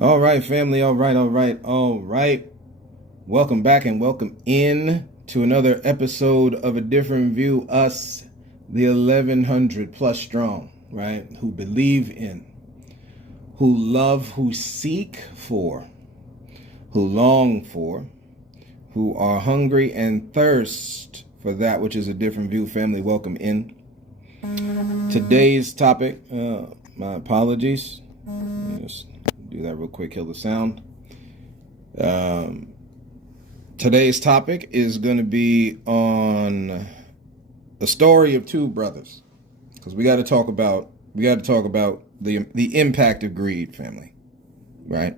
All right, family. All right. Welcome back and welcome in to another episode of A Different View. Us, the 1100 plus strong, right? Who believe in, who love, who seek for, who long for, who are hungry and thirst for that which is a different view. Family, welcome in. Today's topic, my apologies. Just do that real quick, kill the sound. Today's topic is going to be on the story of two brothers, because we got to talk about the impact of greed, family, right?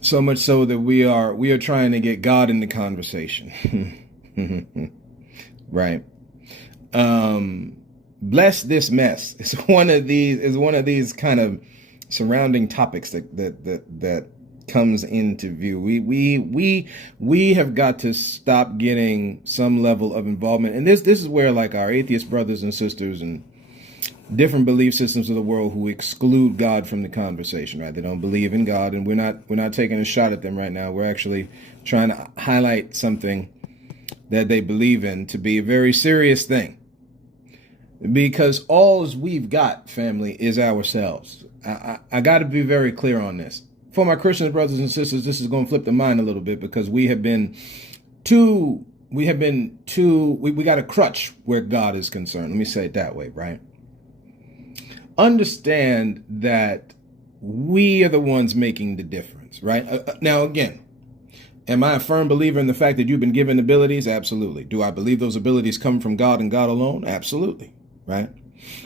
So much so that we are trying to get God in the conversation, right? Bless this mess is one of these kind of surrounding topics that comes into view. We have got to stop getting some level of involvement, and this is where, like, our atheist brothers and sisters and different belief systems of the world who exclude God from the conversation, right? They don't believe in God, and we're not taking a shot at them right now. We're actually trying to highlight something that they believe in to be a very serious thing, because all we've got, family, is ourselves. I got to be very clear on this. For my Christian brothers and sisters, this is going to flip the mind a little bit, because we got a crutch where God is concerned. Let me say it that way, right? Understand that we are the ones making the difference, right? Now, again, am I a firm believer in the fact that you've been given abilities? Absolutely. Do I believe those abilities come from God and God alone? Absolutely, right?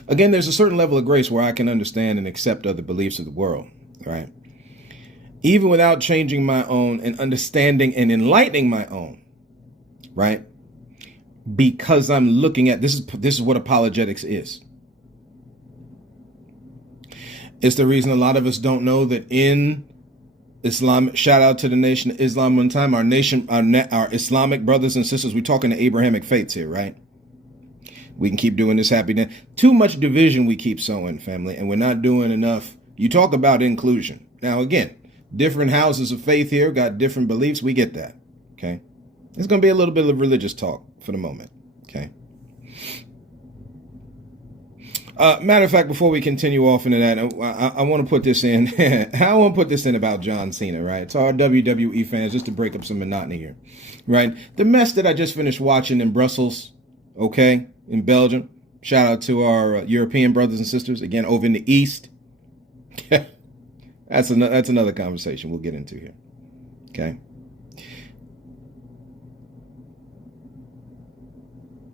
Again, there's a certain level of grace where I can understand and accept other beliefs of the world, right? Even without changing my own and understanding and enlightening my own, right? Because I'm looking at this is what apologetics is. It's the reason a lot of us don't know that in Islam, shout out to the Nation of Islam one time, our Islamic brothers and sisters, we're talking to Abrahamic faiths here, right? We can keep doing this happy day. Too much division we keep sowing, family, and we're not doing enough. You talk about inclusion. Now, again, different houses of faith here got different beliefs. We get that, okay? It's going to be a little bit of religious talk for the moment, okay? Matter of fact, before we continue off into that, I want to put this in. I want to put this in about John Cena, right? To our WWE fans, just to break up some monotony here, right? The mess that I just finished watching in Brussels, okay, in Belgium. Shout out to our European brothers and sisters, again, over in the East. That's another conversation we'll get into here, okay?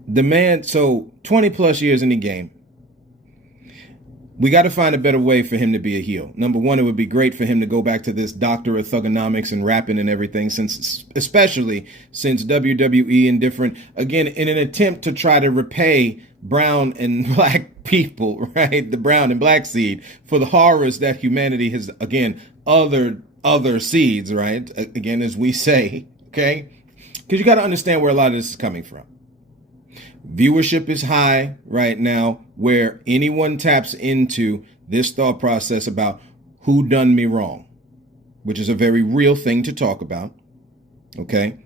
The man, so 20 plus years in the game, we got to find a better way for him to be a heel. Number one, it would be great for him to go back to this doctor of thugonomics and rapping and everything, especially since WWE and different, again, in an attempt to try to repay brown and black people, right? The brown and black seed for the horrors that humanity has, again, other seeds, right? Again, as we say, okay? Because you got to understand where a lot of this is coming from. Viewership is high right now, where anyone taps into this thought process about who done me wrong, which is a very real thing to talk about, okay?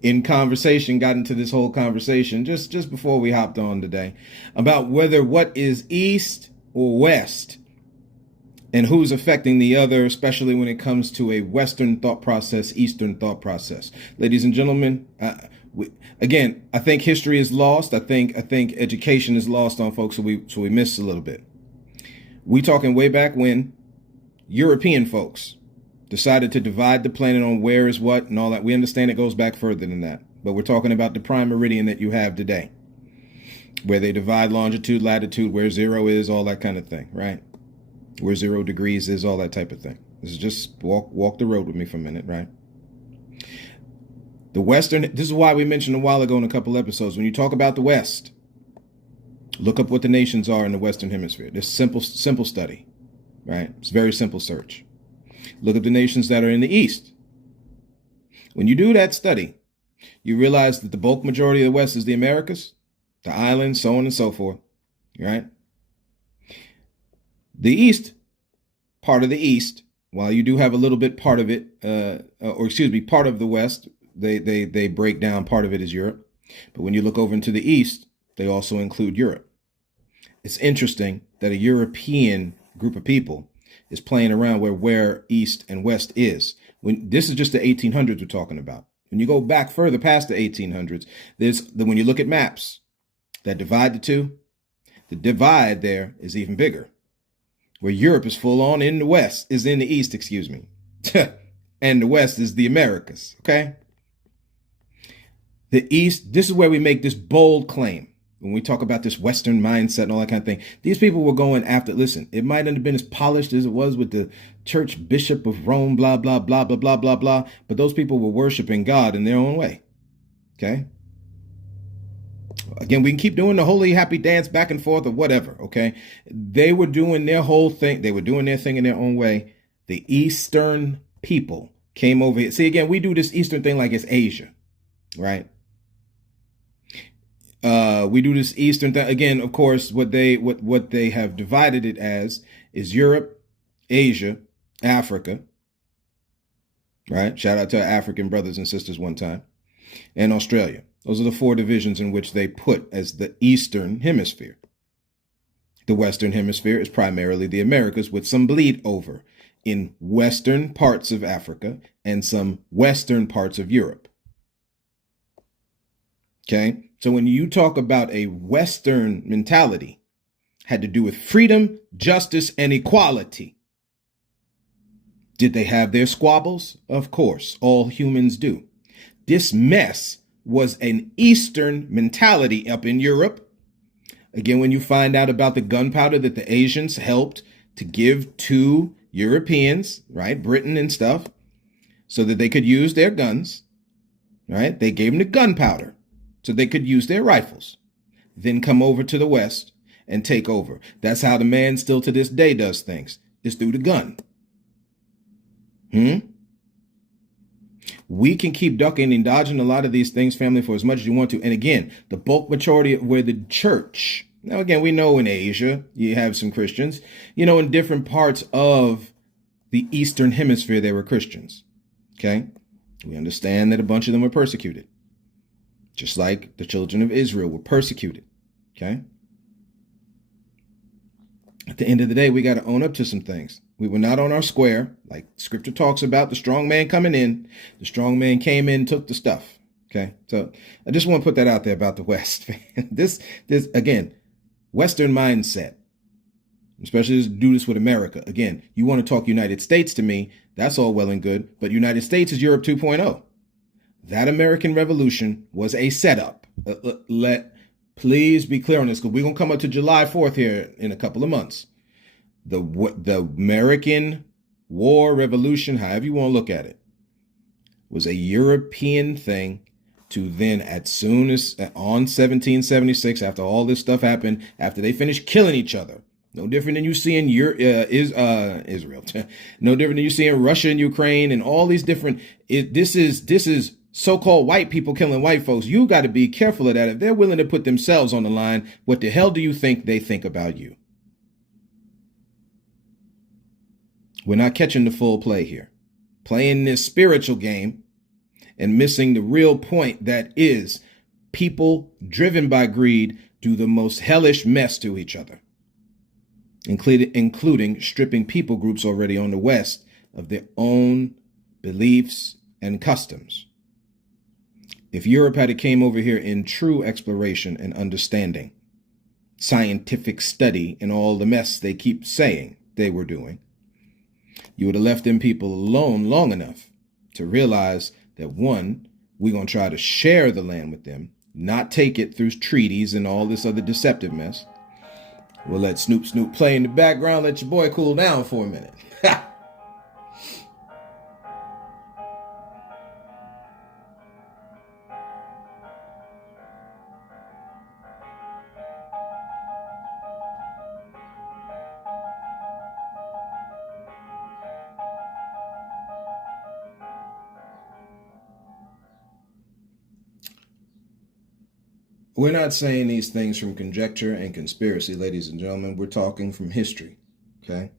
In conversation, got into this whole conversation just before we hopped on today about whether what is East or West and who's affecting the other, especially when it comes to a Western thought process, Eastern thought process. Ladies and gentlemen, again, I think history is lost. I think education is lost on folks, so we miss a little bit. We talking way back when European folks decided to divide the planet on where is what and all that. We understand it goes back further than that, but we're talking about the prime meridian that you have today, where they divide longitude, latitude, where zero is, all that kind of thing, right? Where 0 degrees is, all that type of thing. This is just walk the road with me for a minute, right? The Western, this is why we mentioned a while ago in a couple episodes, when you talk about the West, look up what the nations are in the Western Hemisphere. This simple study, right? It's a very simple search. Look at the nations that are in the East. When you do that study, you realize that the bulk majority of the West is the Americas, the islands, so on and so forth, right? The East, part of the East, while you do have a little bit part of it, or excuse me, part of the West, they break down part of it as Europe. But when you look over into the East, they also include Europe. It's interesting that a European group of people is playing around where East and West is. When this is just the 1800s we're talking about. When you go back further past the 1800s, when you look at maps that divide the two, the divide there is even bigger. Where Europe is full on in the West, is in the East, excuse me. And the West is the Americas, okay? The East, this is where we make this bold claim. When we talk about this Western mindset and all that kind of thing, these people were going after, listen, it might not have been as polished as it was with the church bishop of Rome, blah, blah, blah, blah, blah, blah, blah. But those people were worshiping God in their own way, okay? Again, we can keep doing the holy happy dance back and forth or whatever, okay? They were doing their whole thing. They were doing their thing in their own way. The Eastern people came over here. See, again, we do this Eastern thing like it's Asia, right? We do this Eastern thing. Again, of course, what they have divided it as is Europe, Asia, Africa, right? Shout out to our African brothers and sisters one time, and Australia. Those are the four divisions in which they put as the Eastern Hemisphere. The Western Hemisphere is primarily the Americas with some bleed over in Western parts of Africa and some Western parts of Europe. Okay, so when you talk about a Western mentality, had to do with freedom, justice, and equality. Did they have their squabbles? Of course, all humans do. This mess was an Eastern mentality up in Europe. Again, when you find out about the gunpowder that the Asians helped to give to Europeans, right, Britain and stuff, so that they could use their guns, right? They gave them the gunpowder so they could use their rifles, then come over to the West and take over. That's how the man still to this day does things, is through the gun. We can keep ducking and dodging a lot of these things, family, for as much as you want to. And again, the bulk majority of where the church, now again, we know in Asia, you have some Christians, in different parts of the Eastern Hemisphere, they were Christians. Okay. We understand that a bunch of them were persecuted, just like the children of Israel were persecuted. Okay. At the end of the day, we got to own up to some things. We were not on our square, like scripture talks about the strong man coming in. The strong man came in, took the stuff. Okay. So I just want to put that out there about the West. This again, Western mindset, especially to do this with America. Again, you want to talk United States to me. That's all well and good. But United States is Europe 2.0. That American Revolution was a setup. Please be clear on this, because we're going to come up to July 4th here in a couple of months. The American War Revolution, however you want to look at it, was a European thing to then, as soon as on 1776, after all this stuff happened, after they finished killing each other, no different than you see in Israel, no different than you see in Russia and Ukraine and all these different, this is so-called white people killing white folks. You got to be careful of that. If they're willing to put themselves on the line, what the hell do you think they think about you? We're not catching the full play here. Playing this spiritual game and missing the real point, that is people driven by greed do the most hellish mess to each other, including stripping people groups already on the West of their own beliefs and customs. If Europe had came over here in true exploration and understanding, scientific study, and all the mess they keep saying they were doing, you would have left them people alone long enough to realize that, one, we're going to try to share the land with them, not take it through treaties and all this other deceptive mess. We'll let Snoop play in the background, let your boy cool down for a minute. We're not saying these things from conjecture and conspiracy, ladies and gentlemen. We're talking from history, okay?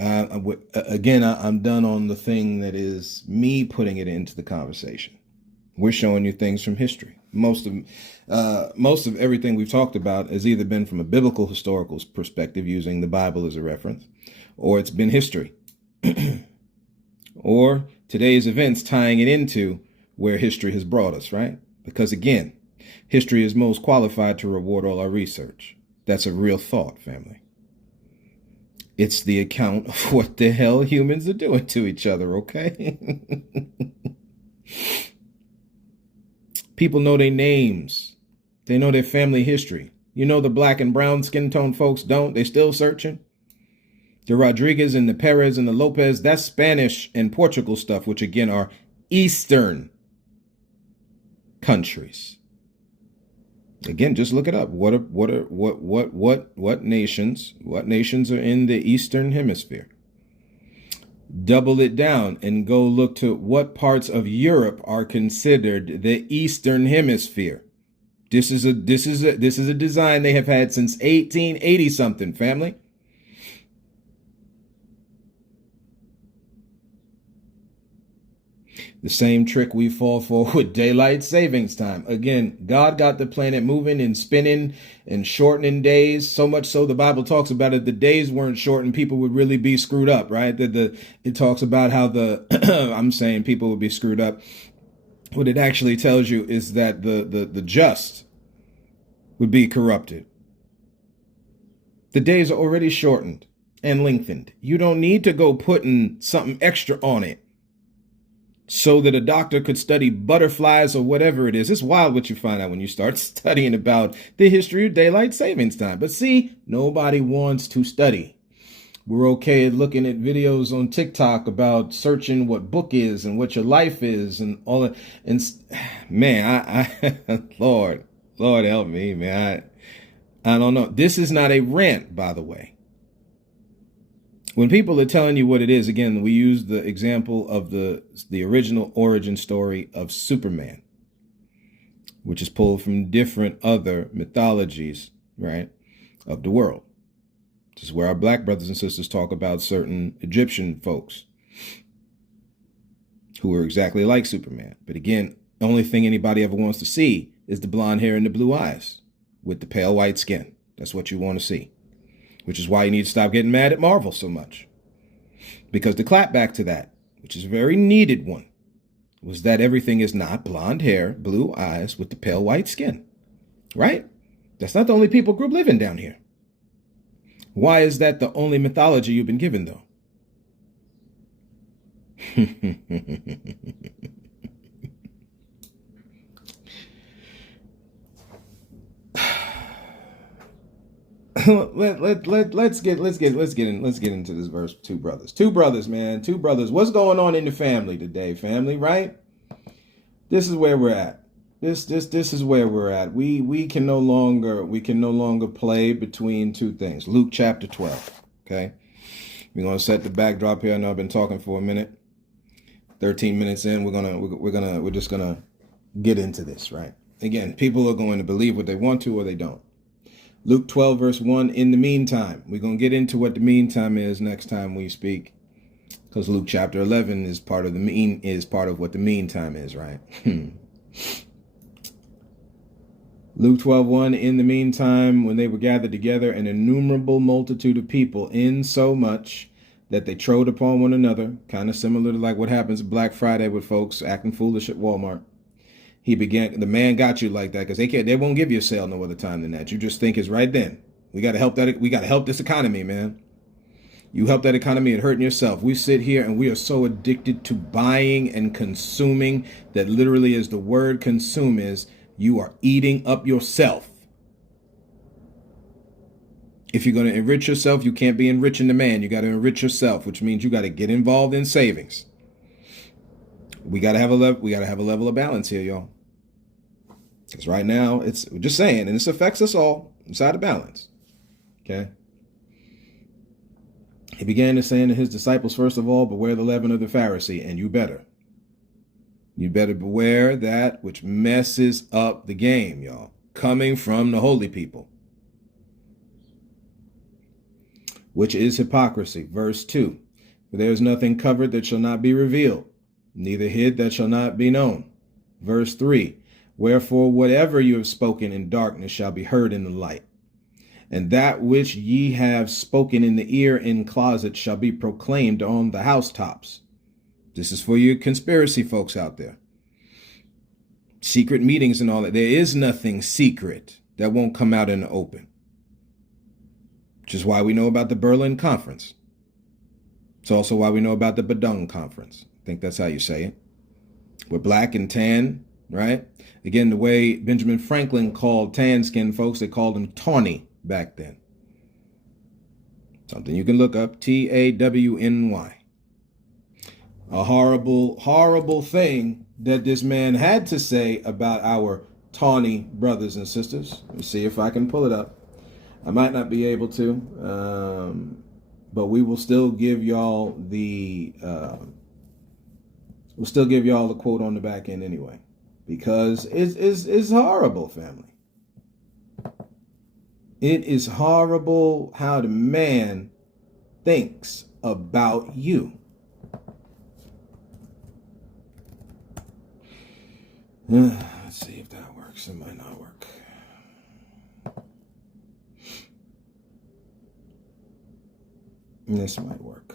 Again, I'm done on the thing that is me putting it into the conversation. We're showing you things from history. Most of everything we've talked about has either been from a biblical historical perspective, using the Bible as a reference, or it's been history, or today's events tying it into where history has brought us, right? Because again, history is most qualified to reward all our research. That's a real thought, family. It's the account of what the hell humans are doing to each other, okay? People know their names. They know their family history. You know, the black and brown skin tone folks don't. They're still searching. The Rodriguez and the Perez and the Lopez, that's Spanish and Portugal stuff, which again are Eastern countries. Again, just look it up. What nations are in the Eastern Hemisphere? Double it down and go look to what parts of Europe are considered the Eastern Hemisphere. This is a design they have had since 1880 something, family. The same trick we fall for with daylight savings time. Again, God got the planet moving and spinning and shortening days, so much so the Bible talks about it. The days weren't shortened, people would really be screwed up, right? It talks about how I'm saying people would be screwed up. What it actually tells you is that the just would be corrupted. The days are already shortened and lengthened. You don't need to go putting something extra on it so that a doctor could study butterflies or whatever it is. It's wild what you find out when you start studying about the history of daylight savings time. But see, nobody wants to study. We're okay at looking at videos on TikTok about searching what book is and what your life is and all that. And man, Lord help me, man. I don't know. This is not a rant, by the way. When people are telling you what it is, again, we use the example of the original origin story of Superman, which is pulled from different other mythologies, right, of the world. This is where our black brothers and sisters talk about certain Egyptian folks who are exactly like Superman. But again, the only thing anybody ever wants to see is the blonde hair and the blue eyes with the pale white skin. That's what you want to see. Which is why you need to stop getting mad at Marvel so much. Because the clap back to that, which is a very needed one, was that everything is not blonde hair, blue eyes with the pale white skin. Right? That's not the only people group living down here. Why is that the only mythology you've been given, though? let's get into this verse. Two brothers, man. What's going on in the family today, family? Right? This is where we're at. This is where we're at. We can no longer play between two things. Luke chapter 12. Okay, we're gonna set the backdrop here. I know I've been talking for a minute. 13 minutes in, we're just gonna get into this, right? Again, people are going to believe what they want to or they don't. Luke 12, verse 1, in the meantime. We're going to get into what the meantime is next time we speak. Because Luke chapter 11 is part of what the meantime is, right? Luke 12, 1, in the meantime, when they were gathered together, an innumerable multitude of people, in so much that they trode upon one another, kind of similar to like what happens Black Friday with folks acting foolish at Walmart. The man got you like that because they won't give you a sale no other time than that. You just think it's right then. We got to help this economy, man. You help that economy and hurting yourself. We sit here and we are so addicted to buying and consuming that literally as the word consume is, you are eating up yourself. If you're going to enrich yourself, you can't be enriching the man. You got to enrich yourself, which means you got to get involved in savings. We got to have a level of balance here, y'all. Because right now, we're just saying, and this affects us all, it's out of balance. Okay? He began to say to his disciples, first of all, beware the leaven of the Pharisee, and you better beware that which messes up the game, y'all, coming from the holy people. which is hypocrisy. Verse 2, for there is nothing covered that shall not be revealed, neither hid that shall not be known. Verse 3, wherefore whatever you have spoken in darkness shall be heard in the light. And that which ye have spoken in the ear in closet shall be proclaimed on the housetops. This is for you conspiracy folks out there. Secret meetings and all that. There is nothing secret that won't come out in the open. Which is why we know about the Berlin Conference. It's also why we know about the Badung Conference. I think that's how you say it. We're black and tan, right? Again, the way Benjamin Franklin called tan skin folks, they called them tawny back then. Something you can look up, Tawny. A horrible, horrible thing that this man had to say about our tawny brothers and sisters. Let me see if I can pull it up. I might not be able to, but we will still give y'all the quote on the back end anyway, because it's horrible, family. It is horrible how the man thinks about you. Let's see if that works. It might not work. This might work.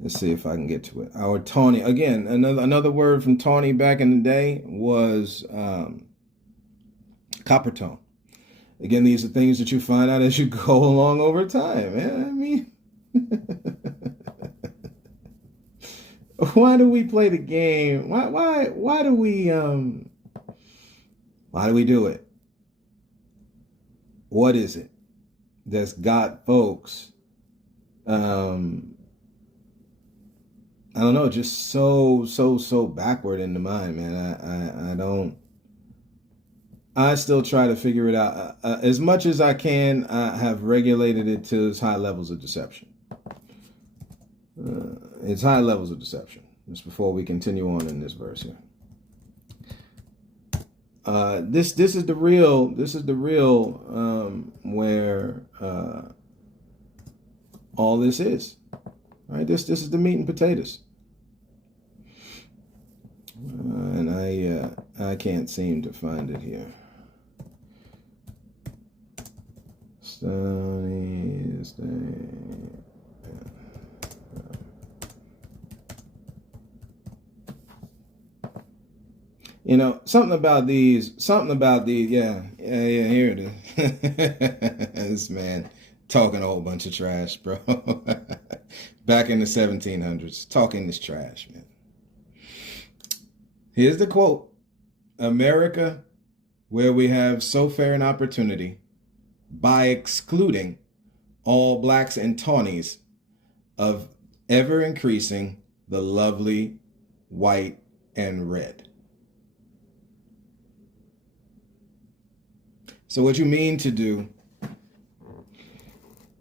Let's see if I can get to it. Our tawny, again, another word from tawny back in the day was copper tone. Again, these are things that you find out as you go along over time. Man, I mean, why do we play the game? Why do we do it? What is it that's got folks I don't know, just so backward in the mind, man. I still try to figure it out. As much as I can, I have regulated it to its high levels of deception. It's high levels of deception. Just before we continue on in this verse here. This is the real where all this is. Right? This is the meat and potatoes. And I can't seem to find it here. You know, something about these, yeah, here it is. This man talking a whole bunch of trash, bro. Back in the 1700s, talking this trash, man. Here's the quote. America, where we have so fair an opportunity, by excluding all blacks and tawnies, of ever increasing the lovely white and red. So what you mean to do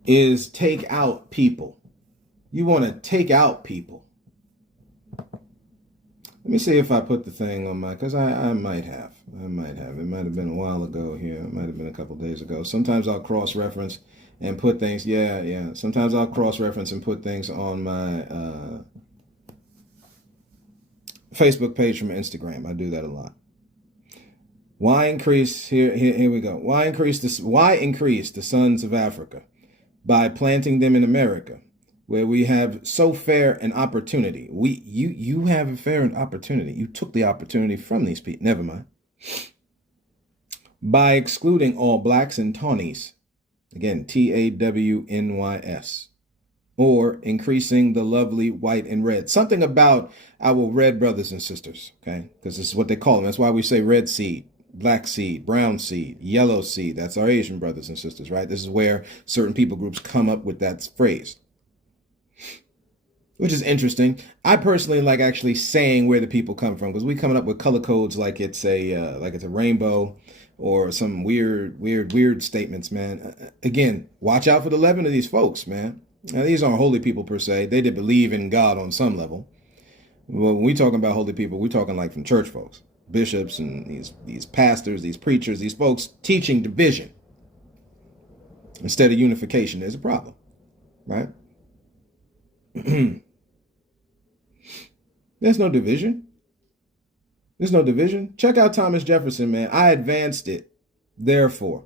is take out people. You want to take out people. Let me see if I put the thing on my, because I might have. It might have been a while ago here. It might have been a couple days ago. Sometimes I'll cross-reference and put things, yeah. Sometimes I'll cross-reference and put things on my Facebook page from Instagram. I do that a lot. Why increase, here we go. Why increase the sons of Africa by planting them in America, where we have so fair an opportunity? You have a fair opportunity. You took the opportunity from these people. Never mind. By excluding all blacks and tawnies, again, Tawnys, or increasing the lovely white and red. Something about our red brothers and sisters, okay? Because this is what they call them. That's why we say red seed, black seed, brown seed, yellow seed. That's our Asian brothers and sisters, right? This is where certain people groups come up with that phrase, which is interesting. I personally like actually saying where the people come from, because we coming up with color codes like it's a rainbow or some weird statements, man. Again, watch out for the leaven of these folks, man. Now, these aren't holy people per se. They did believe in God on some level. Well, when we talking about holy people, we're talking like from church folks, bishops and these pastors, these preachers, these folks teaching division. instead of unification, there's a problem, right? There's no division. There's no division. Check out Thomas Jefferson, man. I advanced it. Therefore,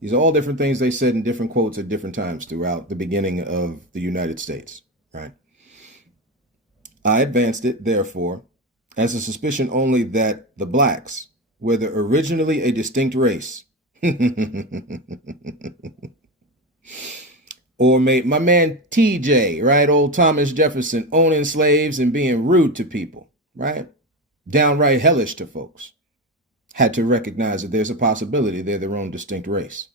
these are all different things they said in different quotes at different times throughout the beginning of the United States, right? I advanced it, therefore, as a suspicion only that the blacks, whether originally a distinct race, or my man TJ, right? Old Thomas Jefferson owning slaves and being rude to people, right? Downright hellish to folks, had to recognize that there's a possibility they're their own distinct race.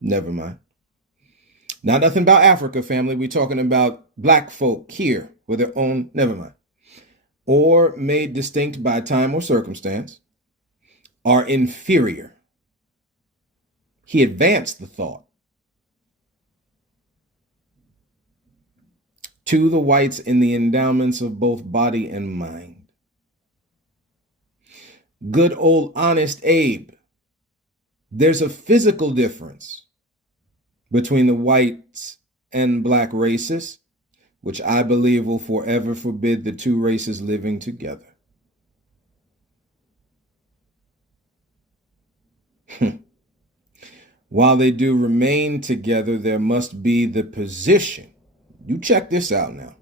Never mind. Now, nothing about Africa, family. We're talking about black folk here with their own, never mind. Or made distinct by time or circumstance, are inferior. He advanced the thought to the whites in the endowments of both body and mind. Good old honest Abe. There's a physical difference between the whites and black races, which I believe will forever forbid the two races living together. While they do remain together, there must be the position. You check this out now.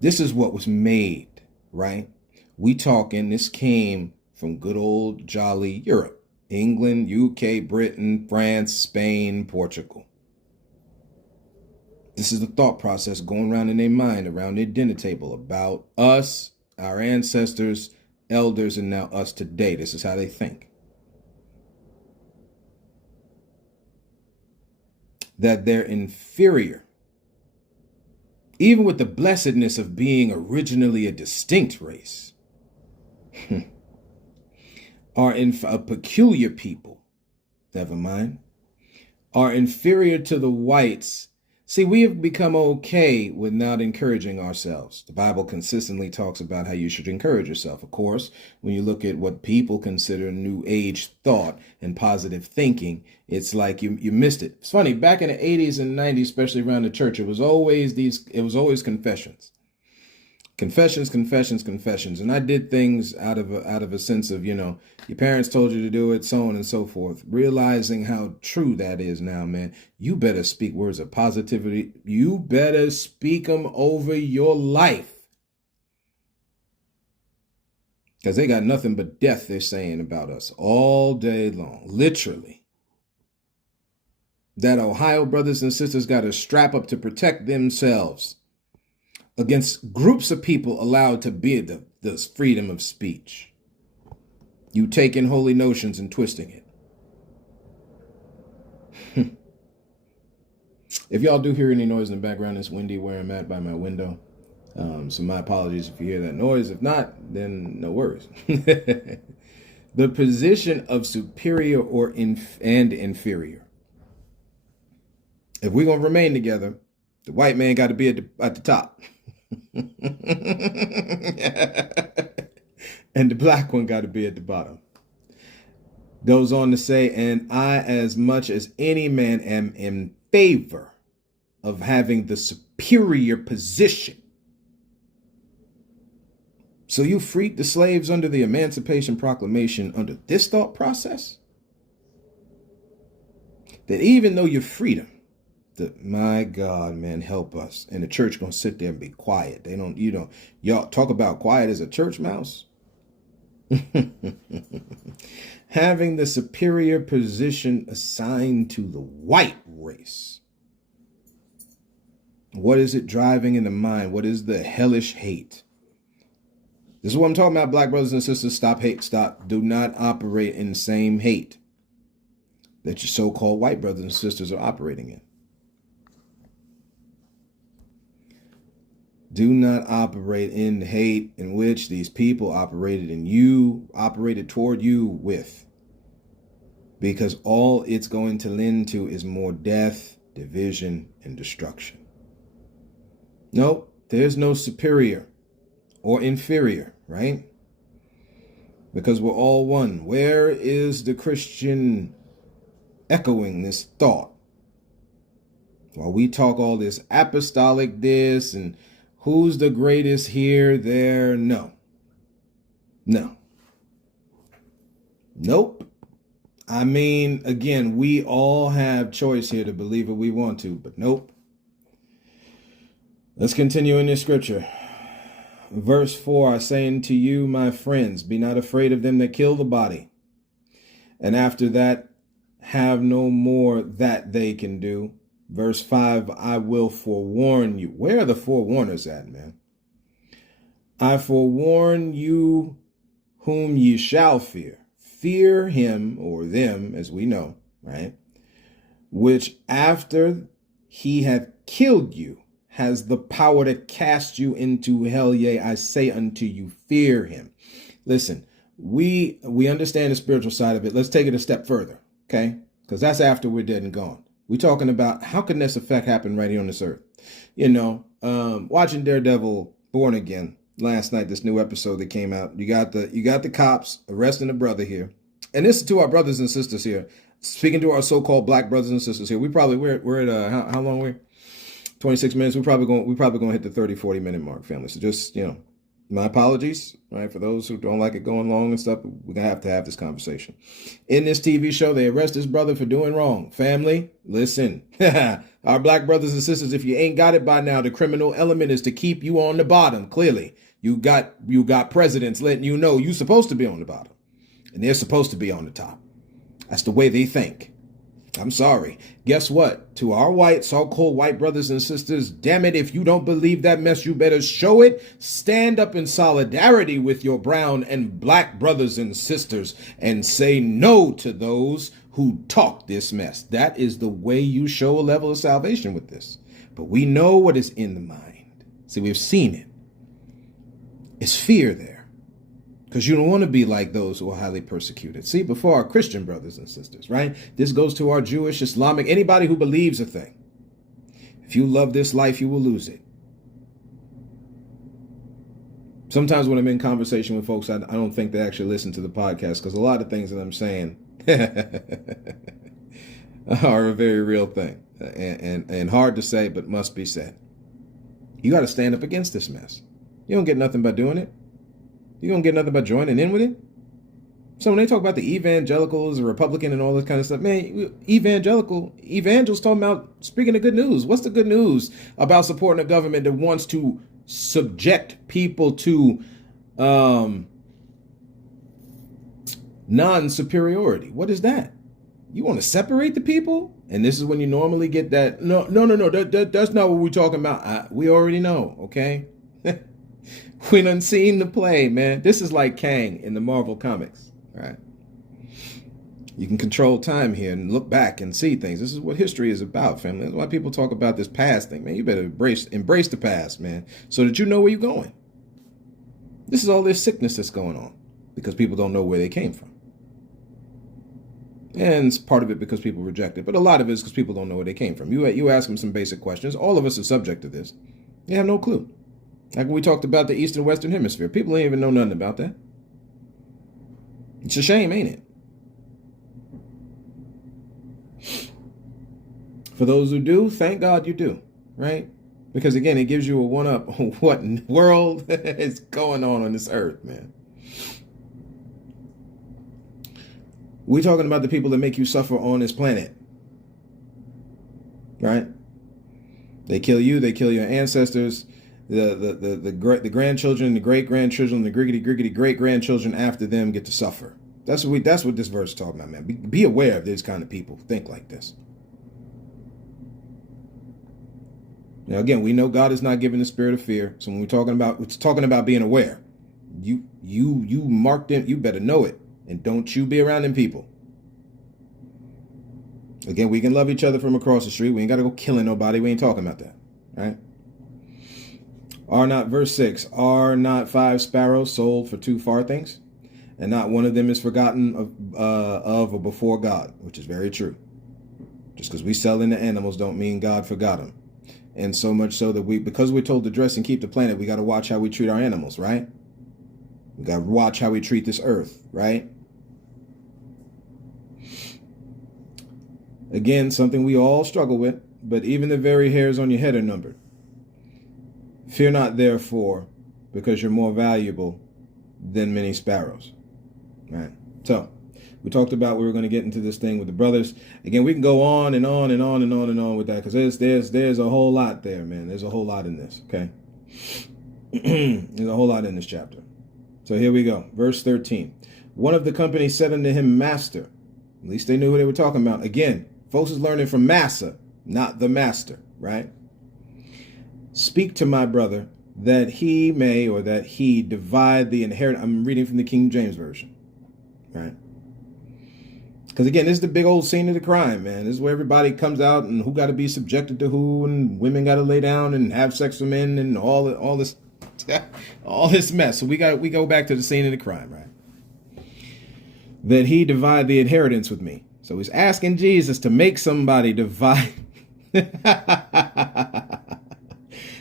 This is what was made, right? We talking, this came from good old jolly Europe, England, UK, Britain, France, Spain, Portugal. This is the thought process going around in their mind, around their dinner table about us, our ancestors, elders, and now us today. This is how they think. That they're inferior, even with the blessedness of being originally a distinct race, are a peculiar people, never mind, are inferior to the whites. See, we have become okay with not encouraging ourselves. The Bible consistently talks about how you should encourage yourself. Of course, when you look at what people consider New Age thought and positive thinking, it's like you missed it. It's funny, back in the 80s and 90s, especially around the church, it was always confessions. Confessions. And I did things out of a sense of, your parents told you to do it, so on and so forth. Realizing how true that is now, man. You better speak words of positivity. You better speak them over your life. Because they got nothing but death they're saying about us all day long. Literally. That Ohio brothers and sisters got to strap up to protect themselves against groups of people allowed to be the freedom of speech. You taking holy notions and twisting it. If y'all do hear any noise in the background, it's windy where I'm at by my window. So my apologies if you hear that noise. If not, then no worries. The position of superior or and inferior. If we're going to remain together, the white man got to be at the top. And the black one got to be at the bottom. Goes on to say, and I, as much as any man, am in favor of having the superior position. So you freed the slaves under the Emancipation Proclamation under this thought process? That even though you freed them, my God, man, help us. And the church gonna sit there and be quiet. Y'all talk about quiet as a church mouse. Having the superior position assigned to the white race. What is it driving in the mind? What is the hellish hate? This is what I'm talking about, black brothers and sisters. Stop hate, stop. Do not operate in the same hate that your so-called white brothers and sisters are operating in. Do not operate in hate in which these people operated toward you with. Because all it's going to lend to is more death, division, and destruction. Nope, there's no superior or inferior, right? Because we're all one. Where is the Christian echoing this thought. While we talk all this apostolic this and who's the greatest here, there, no. Nope. I mean, again, we all have choice here to believe what we want to, but nope. Let's continue in this scripture. Verse 4, I say unto you, my friends, be not afraid of them that kill the body, and after that have no more that they can do. Verse 5, I will forewarn you. Where are the forewarners at, man? I forewarn you whom ye shall fear. Fear him or them, as we know, right? Which after he hath killed you, has the power to cast you into hell. Yea, I say unto you, fear him. Listen, we understand the spiritual side of it. Let's take it a step further, okay? Because that's after we're dead and gone. We're talking about how can this effect happen right here on this earth? You know, watching Daredevil Born Again last night, this new episode that came out. You got the cops arresting a brother here. And this is to our brothers and sisters here. Speaking to our so-called black brothers and sisters here. We're at how long we're 26 minutes. We're probably going to hit the 30, 40 minute mark, family. So just, my apologies, right? For those who don't like it going long and stuff, we're going to have this conversation. In this TV show, they arrest this brother for doing wrong. Family, listen. Our black brothers and sisters, if you ain't got it by now, the criminal element is to keep you on the bottom. Clearly, you got presidents letting you know you're supposed to be on the bottom. And they're supposed to be on the top. That's the way they think. I'm sorry. Guess what? To our white, so-called white brothers and sisters, damn it, if you don't believe that mess, you better show it. Stand up in solidarity with your brown and black brothers and sisters and say no to those who talk this mess. That is the way you show a level of salvation with this. But we know what is in the mind. See, we've seen it. It's fear there. Because you don't want to be like those who are highly persecuted. See, before our Christian brothers and sisters, right? This goes to our Jewish, Islamic, anybody who believes a thing. If you love this life, you will lose it. Sometimes when I'm in conversation with folks, I don't think they actually listen to the podcast because a lot of things that I'm saying are a very real thing and hard to say, but must be said. You got to stand up against this mess. You don't get nothing by doing it. You don't get nothing by joining in with it. So when they talk about the evangelicals, the Republican and all this kind of stuff, man, evangels talking about speaking the good news. What's the good news about supporting a government that wants to subject people to non-superiority? What is that? You want to separate the people? And this is when you normally get that. No. That's not what we're talking about. We already know, okay? We done seen the play, man. This is like Kang in the Marvel comics, right? You can control time here and look back and see things. This is what history is about, family. That's why people talk about this past thing, man. You better embrace the past, man, so that you know where you're going. This is all this sickness that's going on because people don't know where they came from. And it's part of it because people reject it, but a lot of it is because people don't know where they came from. You ask them some basic questions. All of us are subject to this. They have no clue. Like when we talked about the East and Western Hemisphere, people ain't even know nothing about that. It's a shame, ain't it? For those who do, thank God you do, right? Because again, it gives you a one-up on what in the world is going on this earth, man. We're talking about the people that make you suffer on this planet, right? They kill you, they kill your ancestors, the grandchildren, the great-grandchildren, the griggity great-grandchildren after them get to suffer. That's what this verse is talking about, man. Be aware of these kind of people who think like this. Now, again, we know God is not giving the spirit of fear. So when we're talking about being aware. You mark them, you better know it. And don't you be around them people. Again, we can love each other from across the street. We ain't got to go killing nobody. We ain't talking about that, right? Verse 6, are not 5 sparrows sold for 2 farthings? And not one of them is forgotten of or before God, which is very true. Just because we sell into animals don't mean God forgot them. And so much so that because we're told to dress and keep the planet, we got to watch how we treat our animals, right? We got to watch how we treat this earth, right? Again, something we all struggle with, but even the very hairs on your head are numbered. Fear not, therefore, because you're more valuable than many sparrows. Right? So, we talked about we were going to get into this thing with the brothers. Again, we can go on and on and on and on and on with that, because there's a whole lot there, man. There's a whole lot in this, okay? There's a whole lot in this chapter. So here we go. Verse 13. One of the company said unto him, Master. At least they knew what they were talking about. Again, folks is learning from Massa, not the master, right? Speak to my brother that he may, or that he divide the inheritance. I'm reading from the King James Version, right? Because again, this is the big old scene of the crime, man. This is where everybody comes out and who got to be subjected to who, and women got to lay down and have sex with men, and all this all this mess. So we go back to the scene of the crime, right? That he divide the inheritance with me. So he's asking Jesus to make somebody divide.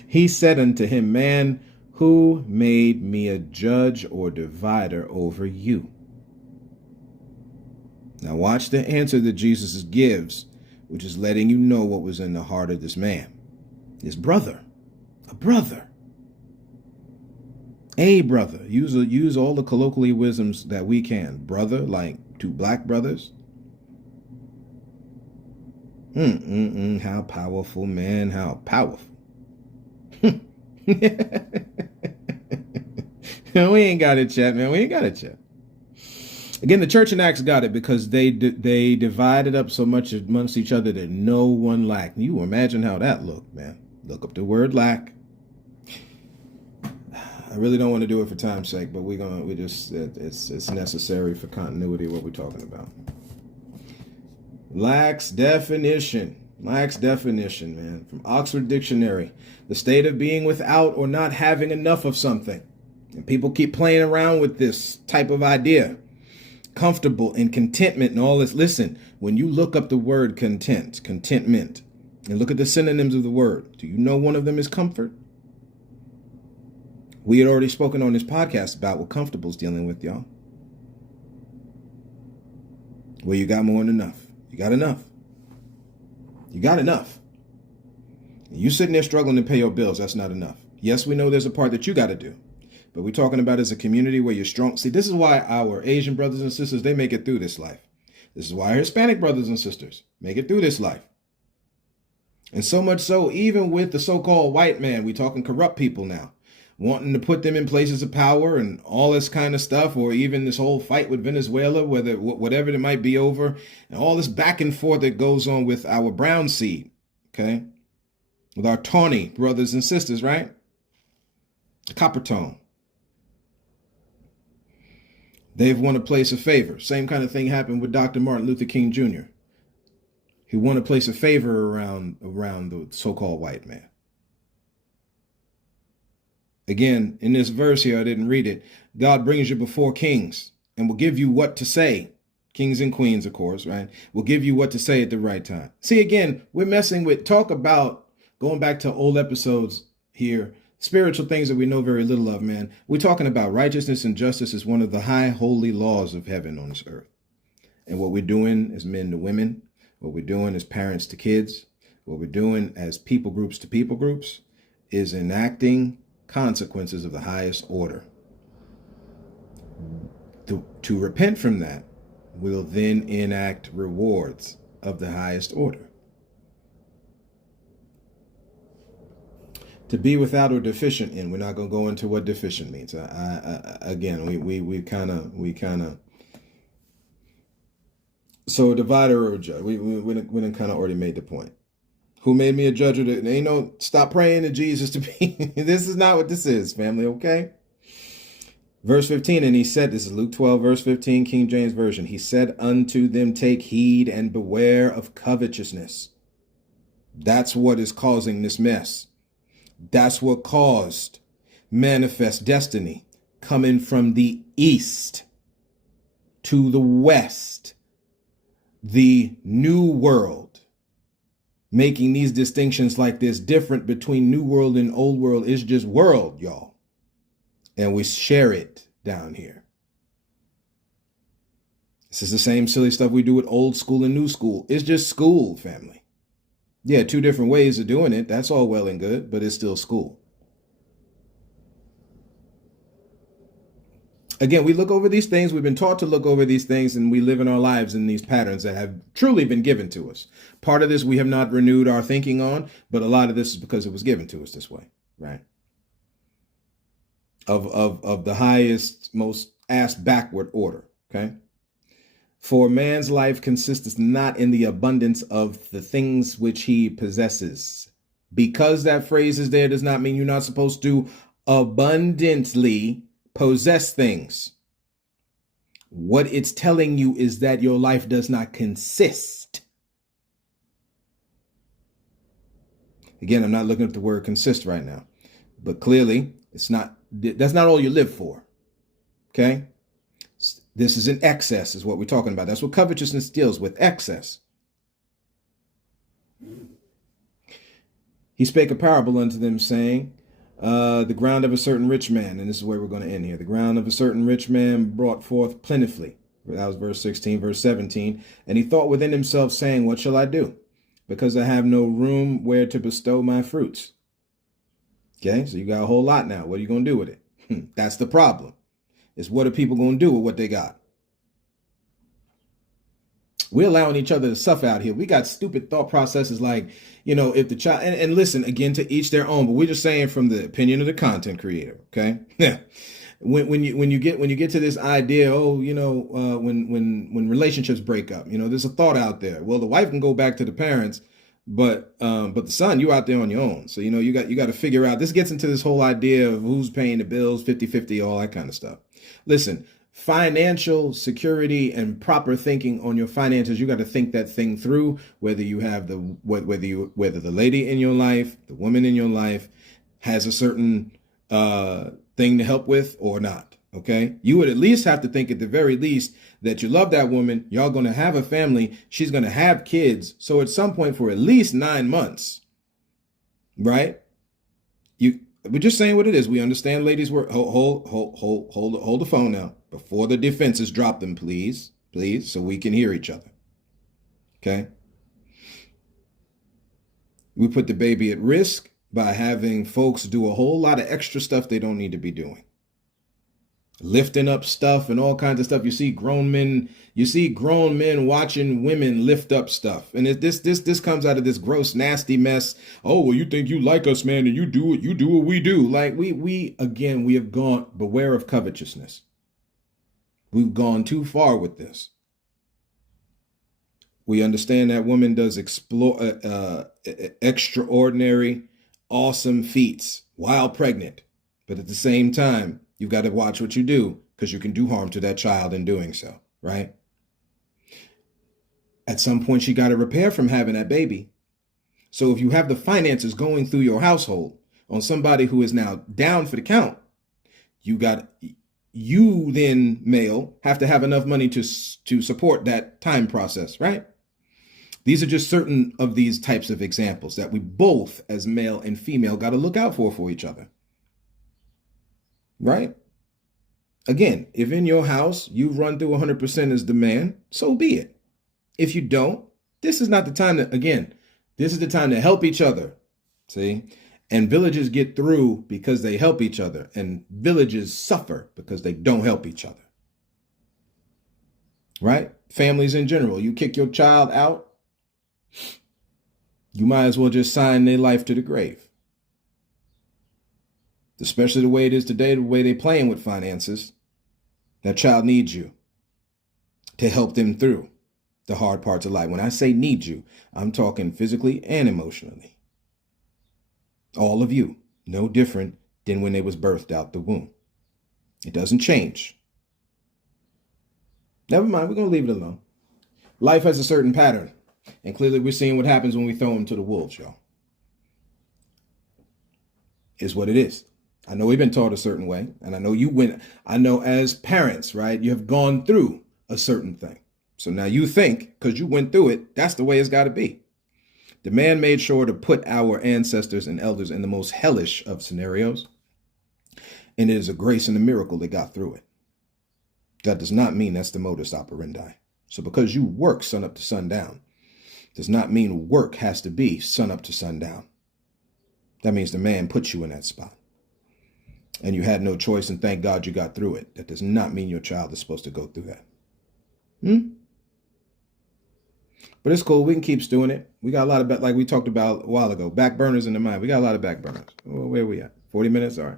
He said unto him, Man, who made me a judge or divider over you? Now watch the answer that Jesus gives, which is letting you know what was in the heart of this man. His brother. A brother. A brother. Use all the colloquialisms that we can. Brother, like two black brothers. How powerful, man. How powerful. We ain't got it, chat, man. We ain't got it, chat. Again, the church in Acts got it because they divided up so much amongst each other that no one lacked. You imagine how that looked, man. Look up the word lack. I really don't want to do it for time's sake, but it's necessary for continuity of what we're talking about. Lacks definition, man. From Oxford Dictionary, the state of being without or not having enough of something. And people keep playing around with this type of idea. Comfortable and contentment and all this. Listen, when you look up the word contentment, and look at the synonyms of the word, do you know one of them is comfort? We had already spoken on this podcast about what comfortable's dealing with, y'all. Well, you got more than enough. You got enough. You got enough. You sitting there struggling to pay your bills, that's not enough. Yes, we know there's a part that you got to do. But we're talking about as a community where you're strong. See, this is why our Asian brothers and sisters, they make it through this life. This is why our Hispanic brothers and sisters make it through this life. And so much so, even with the so-called white man, we talking corrupt people now, wanting to put them in places of power and all this kind of stuff, or even this whole fight with Venezuela, whatever it might be over, and all this back and forth that goes on with our brown seed, okay? With our tawny brothers and sisters, right? Copper tone. They've won a place of favor. Same kind of thing happened with Dr. Martin Luther King Jr. He won a place of favor around the so-called white man. Again, in this verse here, I didn't read it. God brings you before kings and will give you what to say. Kings and queens, of course, right? Will give you what to say at the right time. See, again, we're messing with, talk about, going back to old episodes here, spiritual things that we know very little of, man. We're talking about righteousness and justice is one of the high holy laws of heaven on this earth. And what we're doing as men to women, what we're doing as parents to kids, what we're doing as people groups to people groups is enacting consequences of the highest order. To repent from that will then enact rewards of the highest order. To be without or deficient in, we're not going to go into what deficient means. Again, we kind of. So a divider or a judge. We done kind of already made the point. Who made me a judge? Ain't no stop praying to Jesus to be. This is not what this is, family. Okay. Verse 15, and he said, this is Luke 12, verse 15, King James Version. He said unto them, take heed and beware of covetousness. That's what is causing this mess. That's what caused manifest destiny coming from the east to the west, the new world, making these distinctions like this different between new world and old world is just world, y'all. And we share it down here. This is the same silly stuff we do with old school and new school. It's just school, family. Yeah, two different ways of doing it. That's all well and good, but it's still school. Again, we look over these things. We've been taught to look over these things, and we live in our lives in these patterns that have truly been given to us. Part of this we have not renewed our thinking on, but a lot of this is because it was given to us this way, right? Of the highest, most ass backward order, okay? For man's life consisteth not in the abundance of the things which he possesses. Because that phrase is there does not mean you're not supposed to abundantly possess things. What it's telling you is that your life does not consist. Again, I'm not looking at the word consist right now, but clearly that's not all you live for. Okay. This is an excess is what we're talking about. That's what covetousness deals with, excess. He spake a parable unto them, saying, the ground of a certain rich man, and this is where we're going to end here. The ground of a certain rich man brought forth plentifully. That was verse 16, verse 17. And he thought within himself, saying, what shall I do? Because I have no room where to bestow my fruits. Okay, so you got a whole lot now. What are you going to do with it? That's the problem. Is what are people going to do with what they got? We're allowing each other to suffer out here. We got stupid thought processes like, if the child, and listen, again, to each their own, but we're just saying from the opinion of the content creator, okay? Yeah. When you get to this idea, when relationships break up, there's a thought out there. Well, the wife can go back to the parents, but the son, you out there on your own. So, you got to figure out, this gets into this whole idea of who's paying the bills, 50-50, all that kind of stuff. Listen, financial security and proper thinking on your finances, you got to think that thing through, whether you have whether the lady in your life, the woman in your life has a certain thing to help with or not. Okay. You would at least have to think at the very least that you love that woman. Y'all going to have a family. She's going to have kids. So at some point for at least 9 months, right? We're just saying what it is. We understand ladies work. Hold the phone now before the defenses drop them, please, so we can hear each other. Okay. We put the baby at risk by having folks do a whole lot of extra stuff they don't need to be doing. Lifting up stuff and all kinds of stuff. You see grown men watching women lift up stuff. And this comes out of this gross, nasty mess. Oh, well, you think you like us, man, and you do what we do. Like we have gone, beware of covetousness. We've gone too far with this. We understand that woman does extraordinary, awesome feats while pregnant. But at the same time, you've got to watch what you do because you can do harm to that child in doing so, right? At some point, she got to repair from having that baby. So if you have the finances going through your household on somebody who is now down for the count, you then, male, have to have enough money to support that time process, right? These are just certain of these types of examples that we both, as male and female, got to look out for each other. Right? Again, if in your house you run through 100% as the man, so be it. If you don't, this is not the time this is the time to help each other. See? And villages get through because they help each other, and villages suffer because they don't help each other. Right? Families in general, you kick your child out, you might as well just sign their life to the grave. Especially the way it is today, the way they're playing with finances. That child needs you to help them through the hard parts of life. When I say need you, I'm talking physically and emotionally. All of you, no different than when they was birthed out the womb. It doesn't change. Never mind, we're going to leave it alone. Life has a certain pattern, and clearly we're seeing what happens when we throw them to the wolves, y'all. It's what it is. I know we've been taught a certain way, and I know as parents, right, you have gone through a certain thing. So now you think, because you went through it, that's the way it's got to be. The man made sure to put our ancestors and elders in the most hellish of scenarios, and it is a grace and a miracle they got through it. That does not mean that's the modus operandi. So because you work sun up to sundown does not mean work has to be sun up to sundown. That means the man put you in that spot. And you had no choice, and thank God you got through it. That does not mean your child is supposed to go through that. But it's cool. We can keep doing it. We got a lot of, like we talked about a while ago, back burners in the mind. We got a lot of back burners. Well, where are we at? 40 minutes? All right.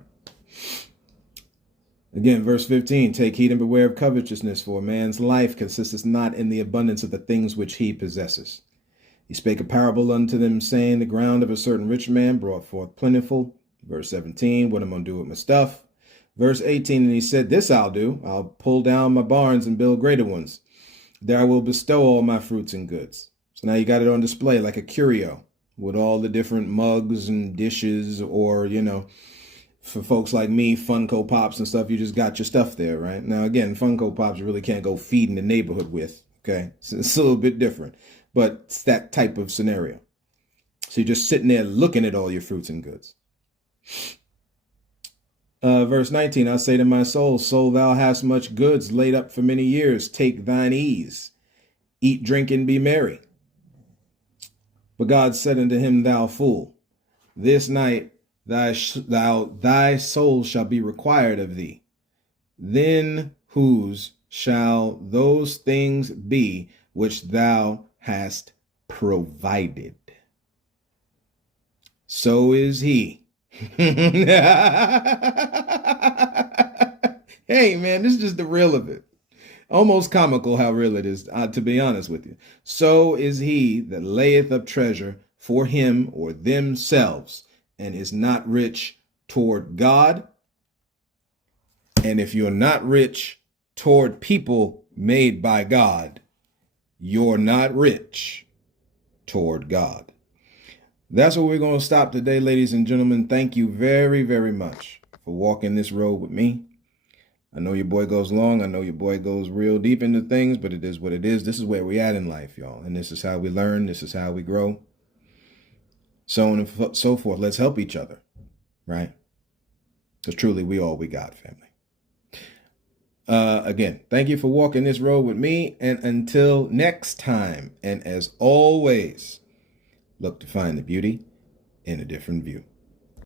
Again, verse 15, take heed and beware of covetousness, for a man's life consisteth not in the abundance of the things which he possesses. He spake a parable unto them, saying, the ground of a certain rich man brought forth plentiful. Verse 17, what am I going to do with my stuff? Verse 18, and he said, this I'll do. I'll pull down my barns and build greater ones. There I will bestow all my fruits and goods. So now you got it on display like a curio with all the different mugs and dishes, or, you know, for folks like me, Funko Pops and stuff, you just got your stuff there, right? Now, again, Funko Pops you really can't go feed in the neighborhood with, okay? So it's a little bit different, but it's that type of scenario. So you're just sitting there looking at all your fruits and goods. Verse 19, I say to my soul, thou hast much goods laid up for many years. Take thine ease, eat, drink, and be merry. But God said unto him, thou fool, this night thy soul shall be required of thee. Then whose shall those things be which thou hast provided? So is he. Hey, man, this is just the real of it. Almost comical how real it is, to be honest with you. So is he that layeth up treasure for him or themselves, and is not rich toward God. And if you're not rich toward people made by God, you're not rich toward God. That's where we're going to stop today, ladies and gentlemen. Thank you very, very much for walking this road with me. I know your boy goes long. I know your boy goes real deep into things, but it is what it is. This is where we're at in life, y'all. And this is how we learn. This is how we grow. So on and so forth. Let's help each other, right? Because truly, we got, family. Again, thank you for walking this road with me. And until next time, and as always, look to find the beauty in a different view.